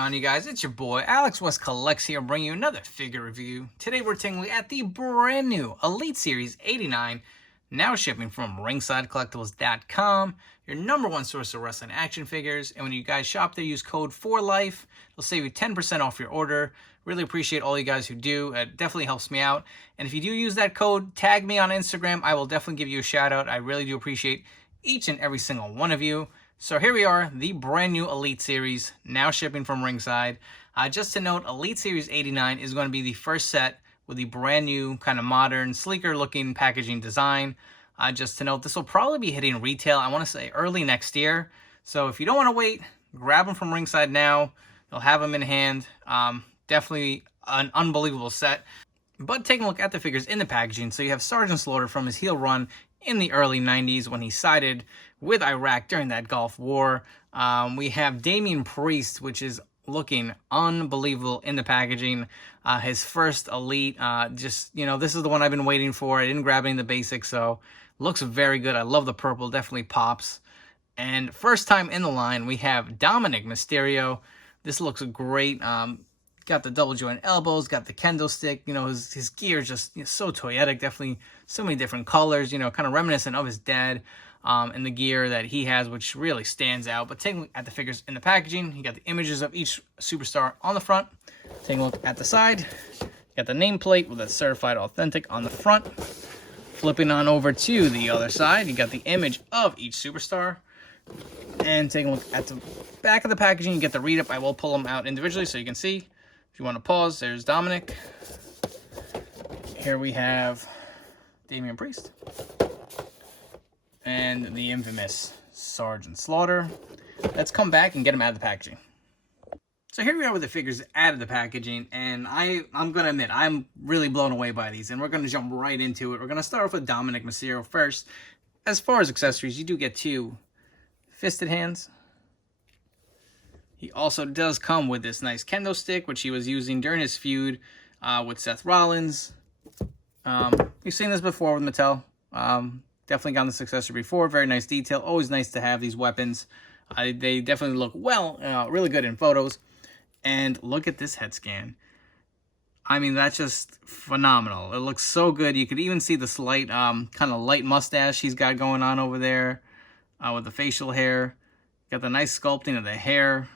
on, you guys? It's your boy Alex West Collects here, bringing you another figure review. Today we're taking a look at the brand new Elite Series 89, now shipping from ringsidecollectibles.com, your #1 source of wrestling action figures. And when you guys shop there, use code 4LIFE. It'll save you 10% off your order. Really appreciate all you guys who do. It definitely helps me out. And if you do use that code, tag me on Instagram. I will definitely give you a shout out. I really do appreciate each and every single one of you. So here we are, the brand new Elite Series, now shipping from Ringside. Just to note, Elite Series 89 is going to be the first set with the brand new, kind of modern, sleeker looking packaging design. Just to note, this will probably be hitting retail, I want to say early next year. So if you don't want to wait, grab them from Ringside now. They'll have them in hand. Definitely an unbelievable set. But taking a look at the figures in the packaging, so you have Sergeant Slaughter from his heel run in the early 90s when he sided with Iraq during that Gulf War. We have Damien Priest, which is looking unbelievable in the packaging. His first Elite, this is the one I've been waiting for. I didn't grab any of the basics, so looks very good. I love the purple, definitely pops. And first time in the line, we have Dominik Mysterio. This looks great. Got the double joint elbows, got the kendo stick. His gear is just so toyetic. Definitely so many different colors, kind of reminiscent of his dad and the gear that he has, which really stands out. But taking a look at the figures in the packaging, you got the images of each superstar on the front. Taking a look at the side, you got the nameplate with a certified authentic on the front. Flipping on over to the other side, you got the image of each superstar. And taking a look at the back of the packaging, you get the read-up. I will pull them out individually so you can see. If you want to pause, there's Dominik. Here we have Damian Priest. And the infamous Sergeant Slaughter. Let's come back and get them out of the packaging. So here we are with the figures out of the packaging, and I'm going to admit, I'm really blown away by these, and we're going to jump right into it. We're going to start off with Dominik Mysterio first. As far as accessories, you do get 2 fisted hands. He also does come with this nice kendo stick, which he was using during his feud with Seth Rollins. We've seen this before with Mattel. Definitely gotten this accessory before. Very nice detail. Always nice to have these weapons. They definitely look really good in photos. And look at this head scan. I mean, that's just phenomenal. It looks so good. You could even see this light, kind of light mustache he's got going on over there with the facial hair. Got the nice sculpting of the hair.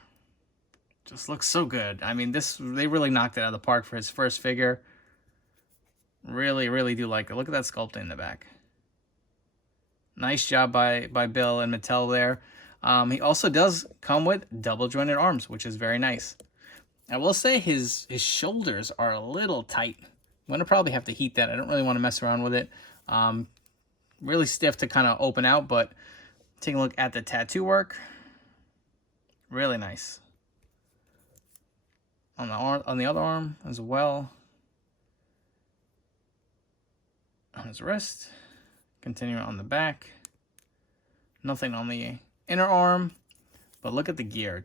Just looks so good. I mean, they really knocked it out of the park for his first figure. Really, really do like it. Look at that sculpting in the back. Nice job by Bill and Mattel there. He also does come with double jointed arms, which is very nice. I will say his shoulders are a little tight. I'm going to probably have to heat that. I don't really want to mess around with it. Really stiff to kind of open out, but taking a look at the tattoo work. Really nice. On the other arm as well. On his wrist. Continuing on the back. Nothing on the inner arm. But look at the gear.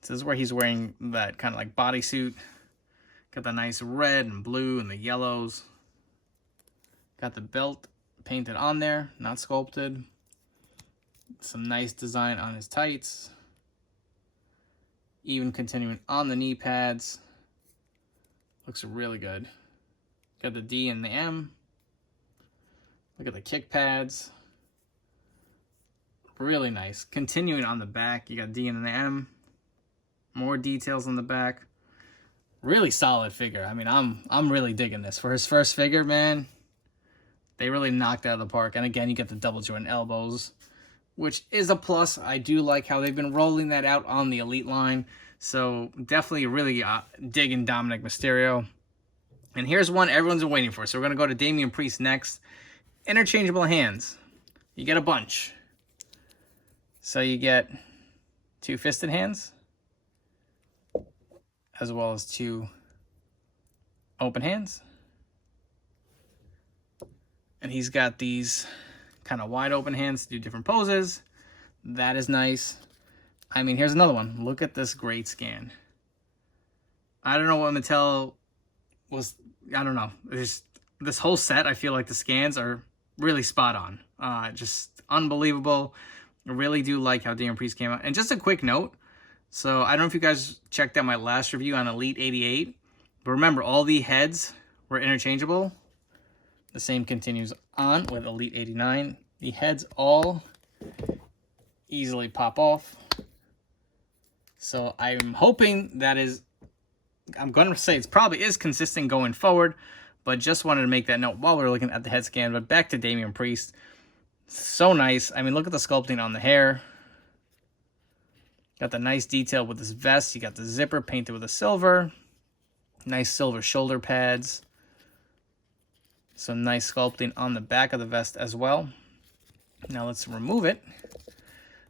This is where he's wearing that kind of like bodysuit. Got the nice red and blue and the yellows. Got the belt painted on there, not sculpted. Some nice design on his tights. Even continuing on the knee pads. Looks really good. Got the D and the M. Look at the kick pads. Really nice. Continuing on the back, you got D and the M. More details on the back. Really solid figure. I mean, I'm really digging this. For his first figure, man, they really knocked it out of the park. And again, you get the double joint elbows, which is a plus. I do like how they've been rolling that out on the Elite line. So definitely really digging Dominik Mysterio. And here's one everyone's been waiting for. So we're going to go to Damien Priest next. Interchangeable hands. You get a bunch. So you get 2 fisted hands, as well as 2 open hands. And he's got these kind of wide open hands to do different poses. That is nice. I mean, here's another one. Look at this great scan. I don't know what Mattel was, I don't know. This whole set, I feel like the scans are really spot on. Just unbelievable. I really do like how Damien Priest came out. And just a quick note, So I don't know if you guys checked out my last review on Elite 88, but remember, all the heads were interchangeable. The same continues on with Elite 89. The heads all easily pop off. So I'm hoping that is, I'm going to say it's probably is consistent going forward, but just wanted to make that note while we were looking at the head scan. But back to Damien Priest. So nice. I mean, look at the sculpting on the hair. Got the nice detail with this vest. You got the zipper painted with a silver. Nice silver shoulder pads. Some nice sculpting on the back of the vest as well. Now let's remove it.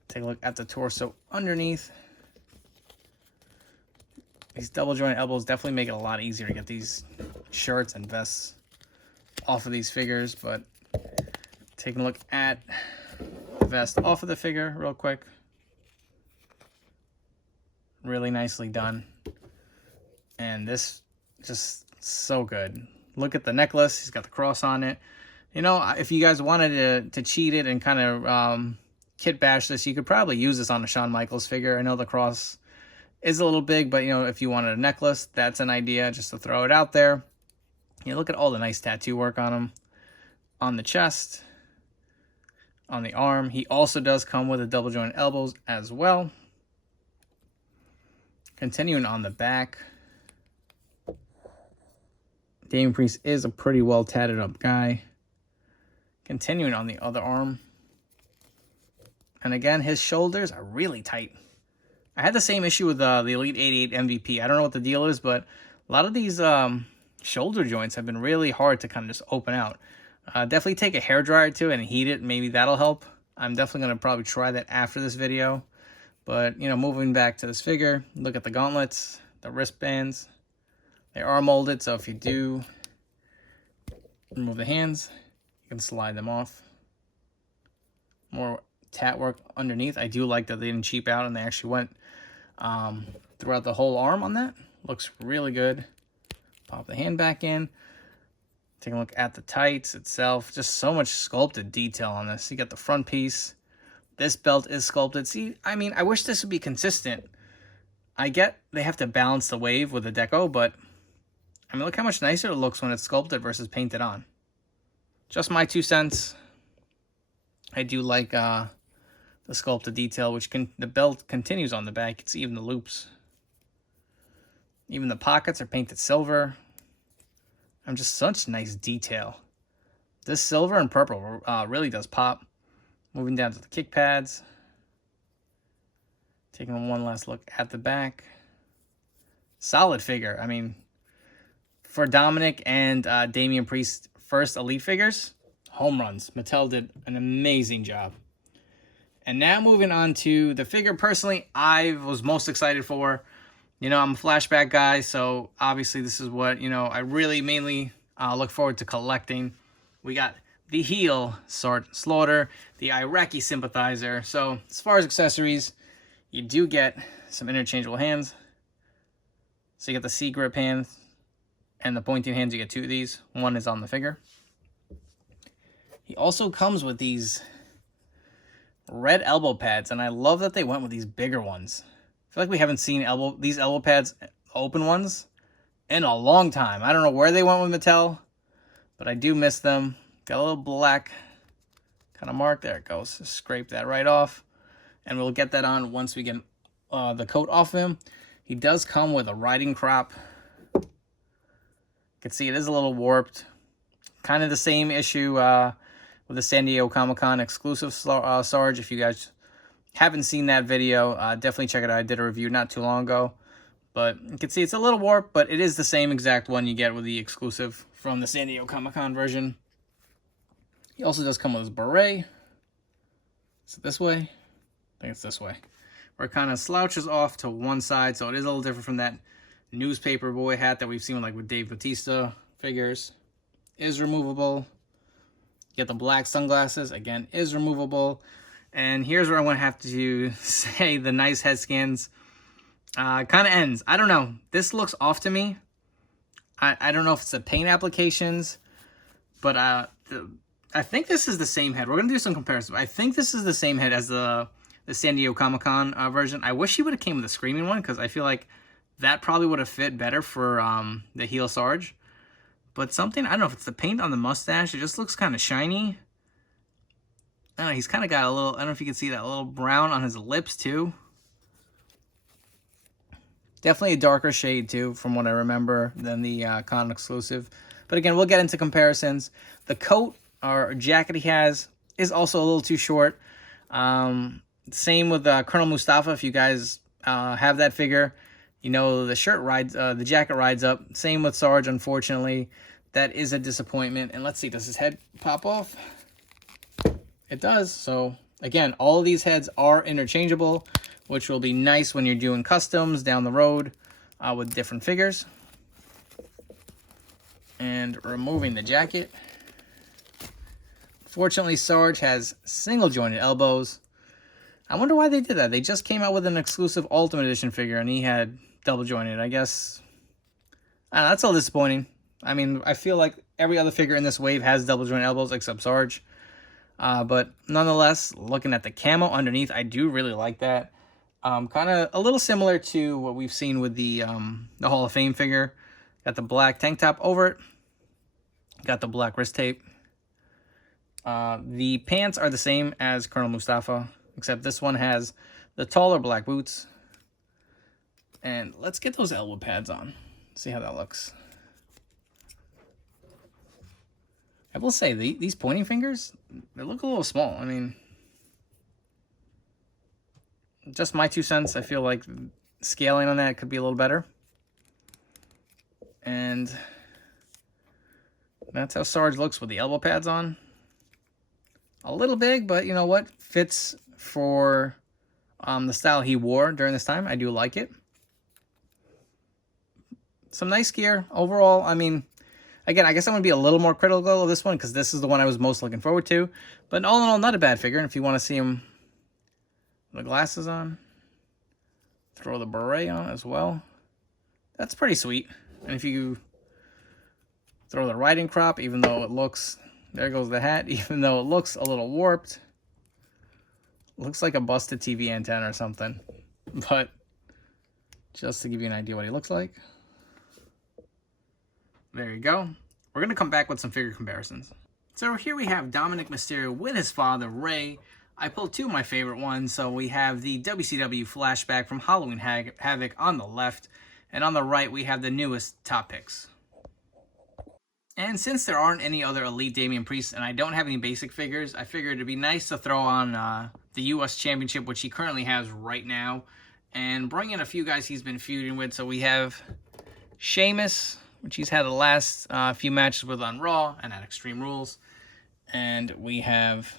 Take a look at the torso underneath. These double jointed elbows definitely make it a lot easier to get these shirts and vests off of these figures. But taking a look at the vest off of the figure real quick. Really nicely done. And this just so good. Look at the necklace. He's got the cross on it. You know, if you guys wanted to cheat it and kind of kit bash this, you could probably use this on a Shawn Michaels figure. I know the cross is a little big, but, you know, if you wanted a necklace, that's an idea just to throw it out there. You look at all the nice tattoo work on him. On the chest. On the arm. He also does come with a double jointed elbows as well. Continuing on the back. Damien Priest is a pretty well tatted up guy. Continuing on the other arm. And again, his shoulders are really tight. I had the same issue with the Elite 88 MVP. I don't know what the deal is, but a lot of these shoulder joints have been really hard to kind of just open out. Definitely take a hairdryer to it and heat it. Maybe that'll help. I'm definitely going to probably try that after this video. But, you know, moving back to this figure, look at the gauntlets, the wristbands. They are molded, so if you do remove the hands, you can slide them off. More tat work underneath. I do like that they didn't cheap out and they actually went throughout the whole arm on that. Looks really good. Pop the hand back in. Take a look at the tights itself. Just so much sculpted detail on this. You got the front piece. This belt is sculpted. See, I mean, I wish this would be consistent. I get they have to balance the wave with the deco, but I mean, look how much nicer it looks when it's sculpted versus painted on. Just my 2 cents. I do like the sculpted detail, which the belt continues on the back. You can see even the loops. Even the pockets are painted silver. Just such nice detail. This silver and purple really does pop. Moving down to the kick pads. Taking one last look at the back. Solid figure. I mean, for Dominik and Damien Priest first Elite figures, home runs. Mattel did an amazing job. And now moving on to the figure personally I was most excited for. You know, I'm a flashback guy, so obviously this is what, you know, I really mainly look forward to collecting. We got the heel Sergeant Slaughter, the Iraqi sympathizer. So as far as accessories, you do get some interchangeable hands. So you get the C grip hands and the pointing hands. You get 2 of these. One is on the figure. He also comes with these red elbow pads, and I love that they went with these bigger ones. I feel like we haven't seen these elbow pads, open ones, in a long time. I don't know where they went with Mattel, but I do miss them. Got a little black kind of mark. There it goes. Just scrape that right off. And we'll get that on once we get the coat off him. He does come with a riding crop. You can see it is a little warped. Kind of the same issue with the San Diego Comic-Con exclusive Sarge. If you guys haven't seen that video, definitely check it out. I did a review not too long ago. But you can see it's a little warped, but it is the same exact one you get with the exclusive from the San Diego Comic-Con version. He also does come with his beret. Is it this way? I think it's this way. Where it kind of slouches off to one side, so it is a little different from that newspaper boy hat that we've seen with Dave Bautista figures. Is removable. Get the black sunglasses, again, is removable. And here's where I'm going to have to say the nice head scans kind of ends. I don't know. This looks off to me. I don't know if it's the paint applications, but I think this is the same head. We're going to do some comparison. I think this is the same head as the the San Diego Comic-Con version. I wish he would have came with a screaming one, because I feel like that probably would have fit better for the heel Sarge. But something, I don't know if it's the paint on the mustache, it just looks kind of shiny. I don't know, he's kind of got a little, I don't know if you can see that, a little brown on his lips too. Definitely a darker shade too, from what I remember, than the con exclusive. But again, we'll get into comparisons. The coat or jacket he has is also a little too short. Same with Colonel Mustafa. If you guys have that figure, you know the shirt rides, the jacket rides up. Same with Sarge, unfortunately. That is a disappointment. And let's see, does his head pop off? It does. So again, all of these heads are interchangeable, which will be nice when you're doing customs down the road with different figures. And removing the jacket. Fortunately, Sarge has single jointed elbows. I wonder why they did that. They just came out with an exclusive Ultimate Edition figure and he had double jointed. I guess, I don't know, that's all disappointing. I mean, I feel like every other figure in this wave has double jointed elbows except Sarge. But nonetheless, looking at the camo underneath, I do really like that. Kind of a little similar to what we've seen with the Hall of Fame figure. Got the black tank top over it. Got the black wrist tape. The pants are the same as Colonel Mustafa, except this one has the taller black boots. And let's get those elbow pads on. See how that looks. I will say, these pointing fingers, they look a little small. I mean, just my 2 cents. I feel like scaling on that could be a little better. And that's how Sarge looks with the elbow pads on. A little big, but you know what? Fits for the style he wore during this time. I do like it. Some nice gear overall. I mean, again, I guess I'm going to be a little more critical of this one because this is the one I was most looking forward to. But all in all, not a bad figure. And if you want to see him with the glasses on, throw the beret on as well, that's pretty sweet. And if you throw the riding crop, even though it looks, there goes the hat, even though it looks a little warped, looks like a busted TV antenna or something. But just to give you an idea what he looks like. There you go. We're going to come back with some figure comparisons. So here we have Dominik Mysterio with his father, Ray. I pulled two of my favorite ones. So we have the WCW flashback from Halloween Havoc on the left. And on the right, we have the newest top picks. And since there aren't any other Elite Damien Priest, and I don't have any basic figures, I figured it'd be nice to throw on the U.S. Championship, which he currently has right now, and bring in a few guys he's been feuding with. So we have Sheamus, which he's had the last few matches with on Raw and at Extreme Rules. And we have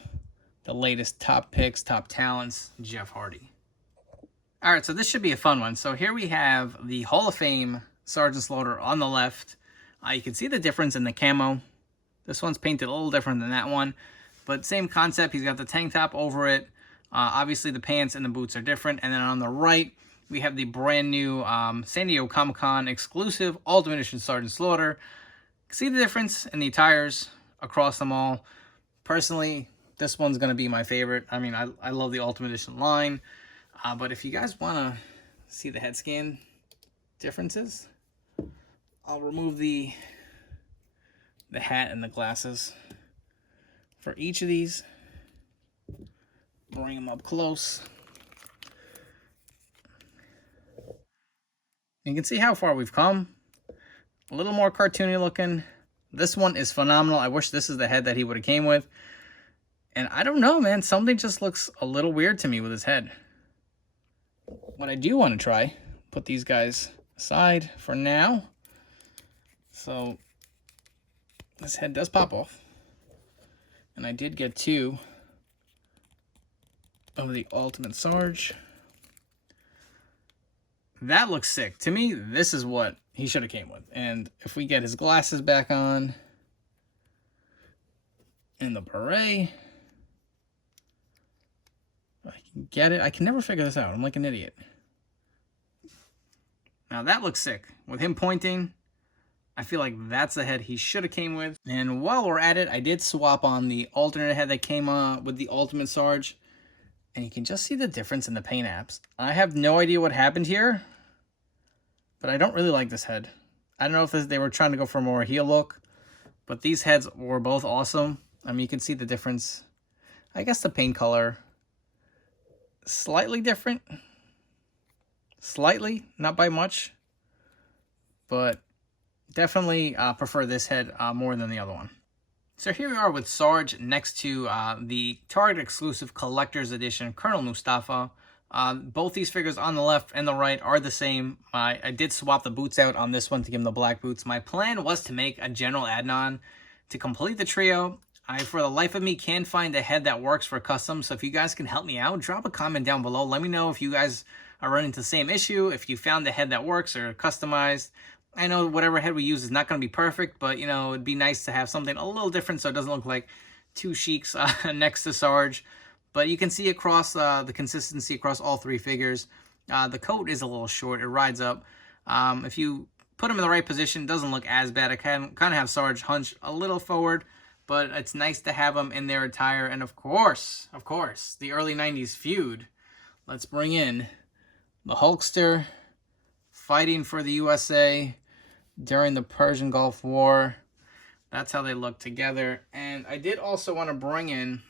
the latest top picks, top talents, Jeff Hardy. All right, so this should be a fun one. So here we have the Hall of Fame Sergeant Slaughter on the left. You can see the difference in the camo. This one's painted a little different than that one, but same concept. He's got the tank top over it. Obviously, the pants and the boots are different. And then on the right, we have the brand new San Diego Comic-Con exclusive Ultimate Edition Sergeant Slaughter. See the difference in the tires across them all. Personally, this one's going to be my favorite. I mean, I love the Ultimate Edition line. But if you guys want to see the head scan differences, I'll remove the hat and the glasses for each of these. Bring them up close. You can see how far we've come. A little more cartoony looking. This one is phenomenal. I wish this is the head that he would have came with. And I don't know, man. Something just looks a little weird to me with his head. What I do want to try, put these guys aside for now. So this head does pop off. And I did get two of the Ultimate Sarge. That looks sick. To me, this is what he should have came with. And if we get his glasses back on and the beret, I can get it. I can never figure this out. I'm like an idiot. Now that looks sick. With him pointing, I feel like that's the head he should have came with. And while we're at it, I did swap on the alternate head that came with the Ultimate Sarge. And you can just see the difference in the paint apps. I have no idea what happened here, but I don't really like this head. I don't know if they were trying to go for a more heel look, but these heads were both awesome. I mean, you can see the difference. I guess the paint color, slightly different. Slightly, not by much. But definitely prefer this head more than the other one. So here we are with Sarge next to the Target exclusive collector's edition Colonel Mustafa. Both these figures on the left and the right are the same. I did swap the boots out on this one to give him the black boots. My plan was to make a general add-on to complete the trio. I, for the life of me, can't find a head that works for custom. So if you guys can help me out, drop a comment down below. Let me know if you guys are running into the same issue, if you found a head that works or customized. I know whatever head we use is not going to be perfect, but, you know, it'd be nice to have something a little different so it doesn't look like two Sheiks next to Sarge. But you can see across the consistency across all three figures. The coat is a little short. It rides up. If you put him in the right position, it doesn't look as bad. I kind of have Sarge hunched a little forward, but it's nice to have them in their attire. And of course, the early 90s feud. Let's bring in the Hulkster fighting for the USA during the Persian Gulf War. That's how they look together. And I did also want to bring in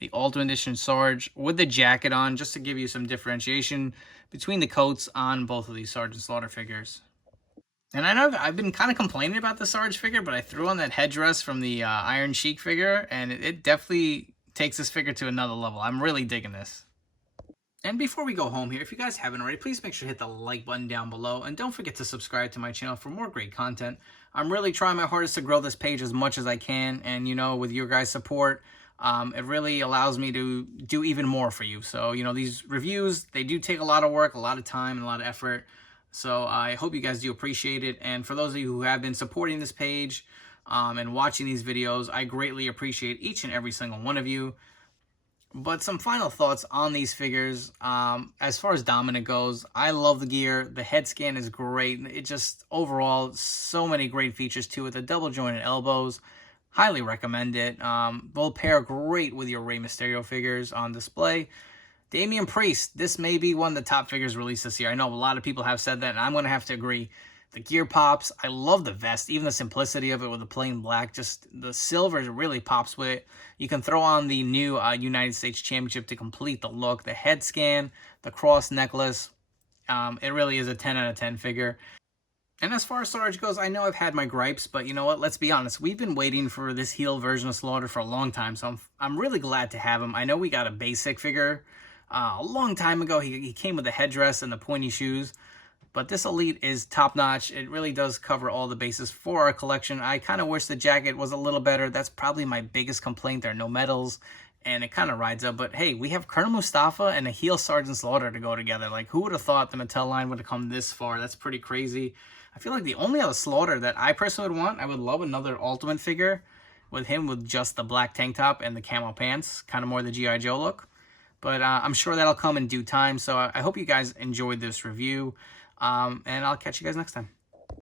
the Ultimate Edition Sarge with the jacket on, just to give you some differentiation between the coats on both of these Sarge and Slaughter figures. And I know I've been kind of complaining about the Sarge figure, but I threw on that headdress from the Iron Sheik figure, and it definitely takes this figure to another level. I'm really digging this. And before we go home here, if you guys haven't already, please make sure to hit the like button down below. And don't forget to subscribe to my channel for more great content. I'm really trying my hardest to grow this page as much as I can. And, you know, with your guys' support, it really allows me to do even more for you. So, you know, these reviews, they do take a lot of work, a lot of time, and a lot of effort. So I hope you guys do appreciate it. And for those of you who have been supporting this page and watching these videos, I greatly appreciate each and every single one of you. But some final thoughts on these figures. As far as Dominik goes, I love the gear. The head scan is great. It just, overall, so many great features to it. The double jointed elbows, highly recommend it. Will pair great with your Rey Mysterio figures on display. Damien Priest, this may be one of the top figures released this year. I know a lot of people have said that, and I'm going to have to agree. The gear pops. I love the vest, even the simplicity of it with the plain black. Just the silver really pops with it. You can throw on the new United States Championship to complete the look. The head scan, the cross necklace. It really is a 10 out of 10 figure. And as far as Sarge goes, I know I've had my gripes, but you know what? Let's be honest. We've been waiting for this heel version of Slaughter for a long time, so I'm really glad to have him. I know we got a basic figure a long time ago. He came with the headdress and the pointy shoes. But this Elite is top-notch. It really does cover all the bases for our collection. I kind of wish the jacket was a little better. That's probably my biggest complaint. There are no medals, and it kind of rides up. But hey, we have Colonel Mustafa and a heel Sergeant Slaughter to go together. Like, who would have thought the Mattel line would have come this far? That's pretty crazy. I feel like the only other Slaughter that I personally would want, I would love another Ultimate figure with him with just the black tank top and the camo pants, kind of more the G.I. Joe look. But I'm sure that'll come in due time. So I hope you guys enjoyed this review. And I'll catch you guys next time.